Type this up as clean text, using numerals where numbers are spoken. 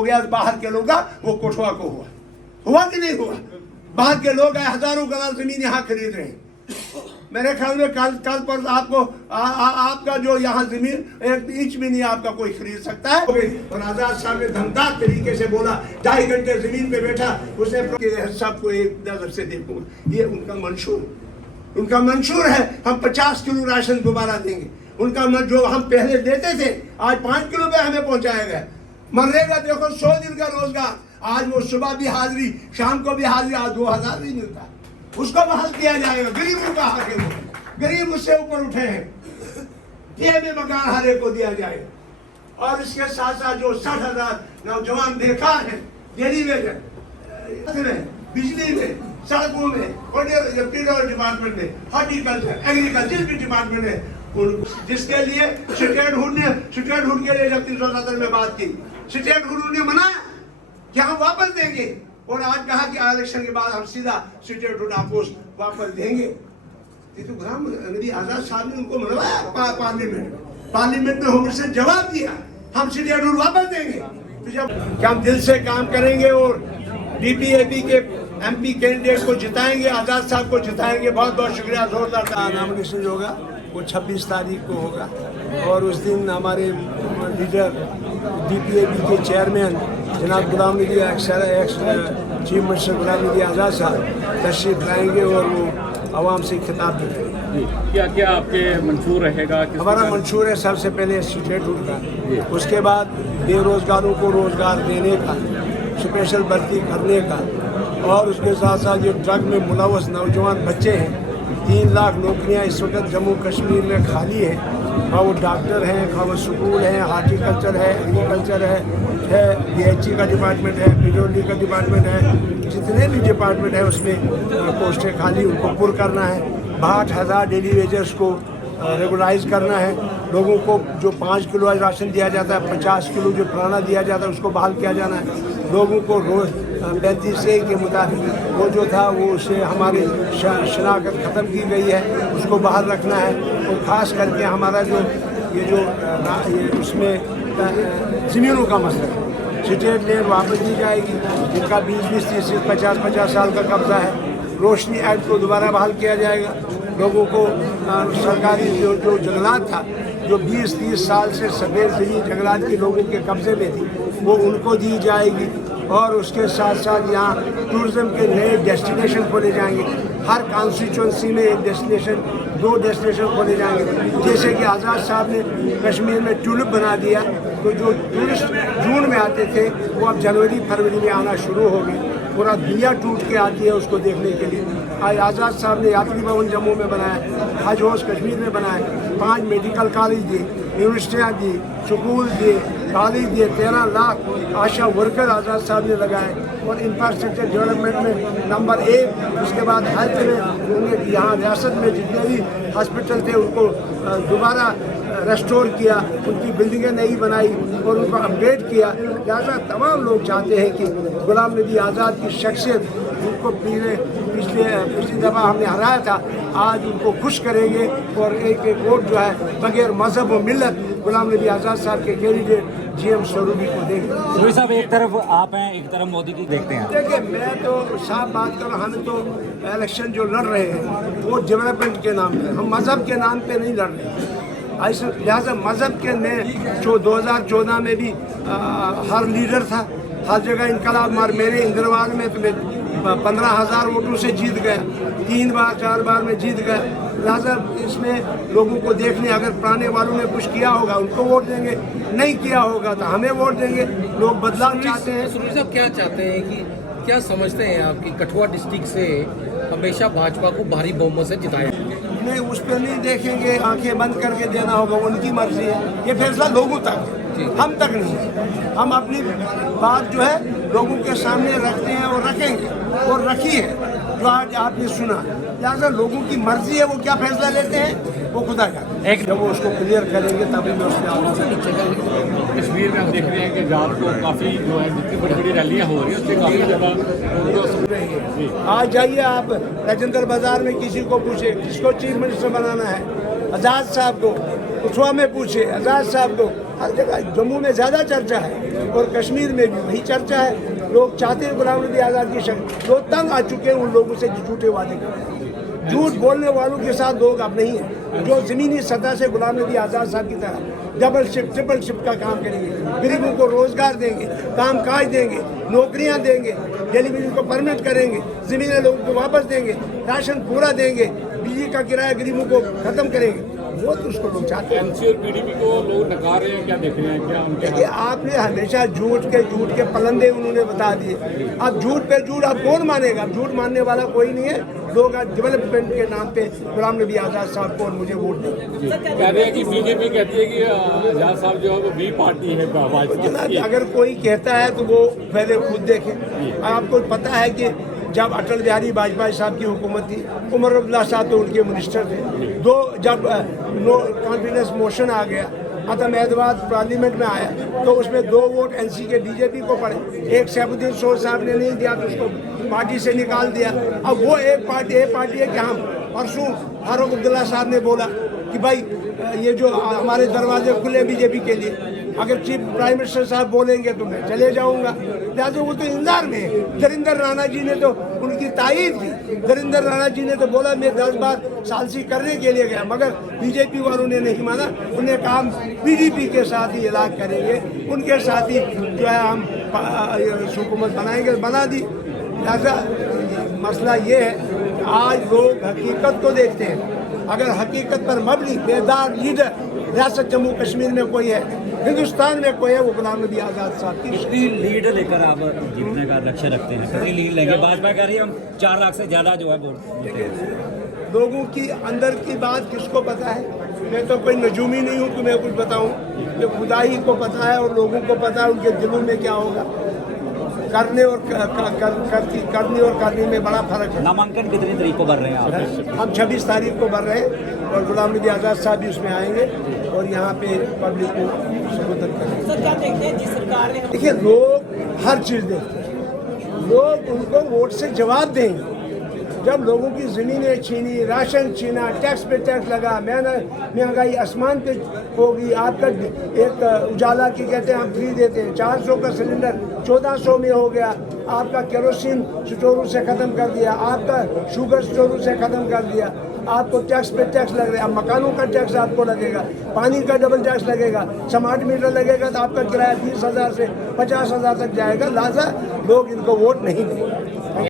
हो गया बाहर के लोग का वो कोठवा को हुआ कि नहीं हुआ? बाहर के लोग आए, हजारों कनाल जमीन यहाँ खरीद रहे हैं। मेरे ख्याल में कल पर आपको आपका जो यहाँ जमीन 1 इंच भी नहीं आपका कोई खरीद सकता है। और आजाद साहब ने धमदार तरीके से बोला, 2.5 घंटे जमीन पे बैठा, उसने सबको एक नजर से देखूंगा। ये उनका मंशूर है। हम 50 किलो राशन दोबारा देंगे। उनका जो हम पहले देते थे आज 5 किलो पे हमें पहुंचाया गया। मनरेगा देखो 100 दिन का रोजगार, आज वो सुबह भी हाजिरी शाम को भी हाजिरी, आज 2000 नहीं मिलता, उसको बहाल किया जाएगा। गरीबों का हक है, गरीब उससे ऊपर उठे हैं, ये भी मकान हर एक को दिया जाएगा। और इसके साथ साथ जो 60,000 नौजवान बेकार हैं दिल्ली में, बिजली में, सड़कों में, पेट्रोल डिपार्टमेंट में, हॉर्टिकल्चर, एग्रीकल्चर के डिपार्टमेंट में, जिसके लिए स्टेटहुड के लिए जब 370 में बात की, स्टेटहुड ने मना कि हम वापस देंगे, और आज कहा कि इलेक्शन के बाद हम सीधा स्टेटहुड आपको वापस देंगे। तो गुलाम नबी आजाद साहब ने उनको मनवाया पार्लियामेंट में होकर से जवाब दिया, हम स्टेटहुड वापस देंगे। तो जब हम दिल से काम करेंगे और डीपीएपी के एमपी कैंडिडेट को जिताएंगे, आजाद साहब को जिताएंगे। बहुत बहुत शुक्रिया। जोरदार नॉमिनेशन होगा, वो 26 तारीख को होगा, और उस दिन हमारे लीडर डीपीएपी के चेयरमैन जनाब Ghulam Nabi ex chief minister Ghulam Nabi Azad साहब तशरीफ लाएंगे और वो आवाम से खिताब भी करेंगे। क्या क्या आपके मंशूर रहेगा? हमारा मंशूर है सबसे पहले स्टेटहुड का, उसके बाद बेरोजगारों को रोजगार देने का, स्पेशल भर्ती करने का, और उसके साथ साथ जो ड्रग में मुलव्वस नौजवान बच्चे हैं, 3 लाख नौकरियां इस वक्त जम्मू कश्मीर में खाली हैं, खा वो डॉक्टर हैं, खा वो स्कूल हैं, हार्टिकल्चर है, एग्रीकल्चर है, BHE का डिपार्टमेंट है, पेट्रोलियम का डिपार्टमेंट है, जितने भी डिपार्टमेंट है उसमें पोस्टें खाली, उनको पुर करना है। 62,000 डेली वेजर्स को रेगुलाइज करना है। लोगों को जो 5 किलो आज राशन दिया जाता है, 50 किलो जो पुराना दिया जाता है उसको बहाल किया जाना है। लोगों को रोज़ 35A के मुताबिक वो जो था वो उससे हमारी शनाख्त ख़त्म की गई है, उसको बहाल रखना है। और ख़ास करके हमारा जो ये उसमें ज़मीनों का मसला है, स्टेट लैंड वापस दी जाएगी, जिनका 20-20, 30-30, 50-50 साल का कब्ज़ा है। रोशनी एक्ट को दोबारा बहाल किया जाएगा। लोगों को सरकारी जो जंगलात था, जो 20-30 साल से सफ़ेद ज़मीन जंगलात के लोगों के कब्ज़े में थी, वो उनको दी जाएगी। और उसके साथ साथ यहाँ टूरिज़्म के नए डेस्टिनेशन खोले जाएंगे। हर कॉन्स्टिट्यूंसी में एक डेस्टिनेशन, 2 डेस्टिनेशन खोले जाएंगे। जैसे कि आज़ाद साहब ने कश्मीर में ट्यूलिप बना दिया, तो जो टूरिस्ट जून में आते थे वो अब जनवरी फरवरी में आना शुरू हो गए। पूरा दुनिया टूट के आती है उसको देखने के लिए। आज आज़ाद साहब ने यात्री भवन जम्मू में बनाया, हज हाउस कश्मीर में बनाया, 5 मेडिकल कॉलेज दिए, यूनिवर्सिटियाँ दी, स्कूल दिए, कॉलेज दिए, 13 लाख आशा वर्कर आज़ाद साहब ने लगाए। और इंफ्रास्ट्रक्चर डेवलपमेंट में नंबर 1। उसके बाद हेल्थ में उन्होंने यहाँ रियासत में जितने भी हॉस्पिटल थे उनको दोबारा रेस्टोर किया, उनकी बिल्डिंगें नई बनाई और उनको अपग्रेड किया। लिहाजा तमाम लोग चाहते हैं कि गुलाम नबी आज़ाद की शख्सियत, जिनको पिछली दफ़ा हमने हराया था, आज उनको खुश करेंगे और एक वोट जो है बगैर मजहब और मिलत गुलाम नबी आज़ाद साहब के कैंडिडेट GM स्वरूपी को देंगे। सूरी साहब, एक तरफ आप हैं, एक तरफ मोदी जी देखते हैं। देखिए, मैं तो साफ बात कर रहा हूँ, तो इलेक्शन जो लड़ रहे हैं वो डेवलपमेंट के नाम पे, हम मजहब के नाम पे नहीं लड़ रहे। ऐसे लिहाजा मजहब के में जो 2014 में भी हर लीडर था, हर जगह इनकलाब मार, मेरे इंद्रवाल में तो मैं 15,000 वोटों से जीत गया, 3 बार 4 बार में जीत गया। लिहाजा इसमें लोगों को देखने, अगर पुराने वालों ने कुछ किया होगा उनको वोट देंगे, नहीं किया होगा तो हमें वोट देंगे। लोग बदलाव चाहते हैं। सुनील साहब, क्या चाहते हैं कि क्या समझते हैं आप कि कठुआ डिस्ट्रिक्ट से हमेशा भाजपा को भारी बहुमत से जिताया? नहीं, उस पर नहीं देखेंगे, आंखें बंद करके देना होगा, उनकी मर्जी है। ये फैसला लोगों तक, हम तक नहीं। हम अपनी बात जो है लोगों के सामने रखते हैं और रखेंगे और रखी है, जो आज आपने सुना। लिहाजा लोगों की मर्जी है, वो क्या फैसला लेते हैं वो खुदा का। जब वो उसको क्लियर करेंगे तभी मैं उसमें आऊँगा। कश्मीर में हम देख रहे हैं कि जाल को काफ़ी जो है जितनी बड़ी बड़ी रैलियाँ हो रही हैं उससे काफ़ी ज़्यादा। आज जाइए आप राजेंद्र बाजार में, किसी को पूछे किसको चीफ मिनिस्टर बनाना है, आज़ाद साहब को। कठुआ में पूछे आज़ाद साहब को, ہر جگہ جموں میں زیادہ چرچا ہے اور کشمیر میں بھی وہی چرچا ہے. لوگ چاہتے ہیں غلام نبی آزاد کی شکل. لوگ تنگ آ چکے ہیں ان لوگوں سے جو جھوٹے وعدے کرتے ہیں. جھوٹ بولنے والوں کے ساتھ لوگ اب نہیں ہیں جو زمینی سطح سے غلام نبی آزاد صاحب کی طرح ڈبل شفٹ ٹرپل شفٹ کا کام کریں گے. غریبوں کو روزگار دیں گے, کام کاج دیں گے, نوکریاں دیں گے, ٹیلی ویژن کو پرمنٹ کریں گے, زمینیں لوگوں کو واپس دیں گے, راشن پورا دیں گے, بجلی کا کرایہ غریبوں کو ختم کریں گے. وہ تو اس کو لوگ چاہتے ہیں. این سی اور پی ڈی پی کو لوگ نکار رہے ہیں, کیا دیکھ رہے ہیں, کیا ان کے دیکھیے آپ نے ہمیشہ جھوٹ کے پلندے انہوں نے بتا دیے. اب جھوٹ پہ جھوٹ اب کون مانے گا؟ جھوٹ ماننے والا کوئی نہیں ہے. لوگ آج ڈیولپمنٹ کے نام پہ غلام نبی آزاد صاحب کو اور مجھے ووٹ دیں. کہہ رہے ہیں کہ بی جے پی کہتی ہے کہ آزاد صاحب جو ہے وہ بی پارٹی ہے بھاجپا کی. اگر کوئی کہتا ہے تو وہ پہلے خود دیکھیں. آپ کو پتہ ہے کہ جب اٹل بہاری واجپئی صاحب کی حکومت تھی, عمر عبداللہ صاحب تو ان کے منسٹر تھے. جب کانفیڈنس موشن آ گیا, عدم اعتماد پارلیمنٹ میں آیا, تو اس میں 2 ووٹ این سی کے بی جے پی کو پڑے. ایک سیف الدین سوز صاحب نے نہیں دیا تو اس کو پارٹی سے نکال دیا. اب وہ ایک پارٹی ہے کہ ہم پرسوں فاروق عبداللہ صاحب نے بولا کہ بھائی یہ جو ہمارے دروازے کھلے بی جے پی کے لیے, اگر چیف پرائم منسٹر صاحب بولیں گے تو میں چلے جاؤں گا. لہٰذا وہ تو انتظار میں ہے. دھریندر رانا جی نے تو ان کی تائید کی. دھریندر رانا جی نے تو بولا میں 10 بار ثالثی کرنے کے لیے گیا, مگر بی جے پی والوں نے نہیں مانا. انہوں نے کہا ہم پی ڈی پی کے ساتھ ہی علاج کریں گے, ان کے ساتھ ہی جو ہے ہم حکومت بنائیں گے, بنا دی. لہٰذا مسئلہ یہ ہے کہ آج لوگ حقیقت کو دیکھتے ہیں. اگر حقیقت پر مبنی بیدار لیڈر ریاست جموں کشمیر میں کوئی ہے, ہندوستان میں کوئی ہے, وہ غلام نبی آزاد صاحب کی. کتنی لیڈ لے کر آپ جیتنے کا لکشیہ رکھتے ہیں؟ کتنی لیڈ لیں گے؟ بھاجپا کہہ رہی ہے ہم 4 لاکھ سے زیادہ جو ہے ووٹ. لوگوں کی اندر کی بات کس کو پتہ ہے؟ میں تو کوئی نجومی نہیں ہوں کہ میں کچھ بتاؤں. کہ خدا ہی کو پتہ ہے اور لوگوں کو پتہ ہے ان کے دلوں میں کیا ہوگا. کرنے اور کرنے میں بڑا فرق ہے. نامانکن کتنی تاریخ کو بھر رہے ہیں آپ؟ ہم 26 تاریخ کو بھر رہے ہیں اور غلام نبی آزاد صاحب بھی اس میں آئیں گے اور یہاں پہ پبلک کو سبوتن کریں گے. دیکھیے لوگ ہر چیز دیکھتے ہیں. لوگ ان کو ووٹ سے جواب دیں گے. جب لوگوں کی زمینیں چھینی, راشن چھینا, ٹیکس پہ ٹیکس لگا, مہنگائی آسمان پہ ہوگی. آپ کا ایک اجالا کی کہتے ہیں ہم فری دیتے ہیں, 400 کا سلنڈر 1400 میں ہو گیا. آپ کا کیروسین سٹوروں سے ختم کر دیا, آپ کا شوگر سٹوروں سے ختم کر دیا. آپ کو ٹیکس پہ ٹیکس لگ رہا ہے. اب مکانوں کا ٹیکس آپ کو لگے گا, پانی کا ڈبل ٹیکس لگے گا, سمارٹ میٹر لگے گا, تو آپ کا کرایہ 30,000 سے 50,000 تک جائے گا. لہٰذا لوگ ان کو ووٹ نہیں دیں گے.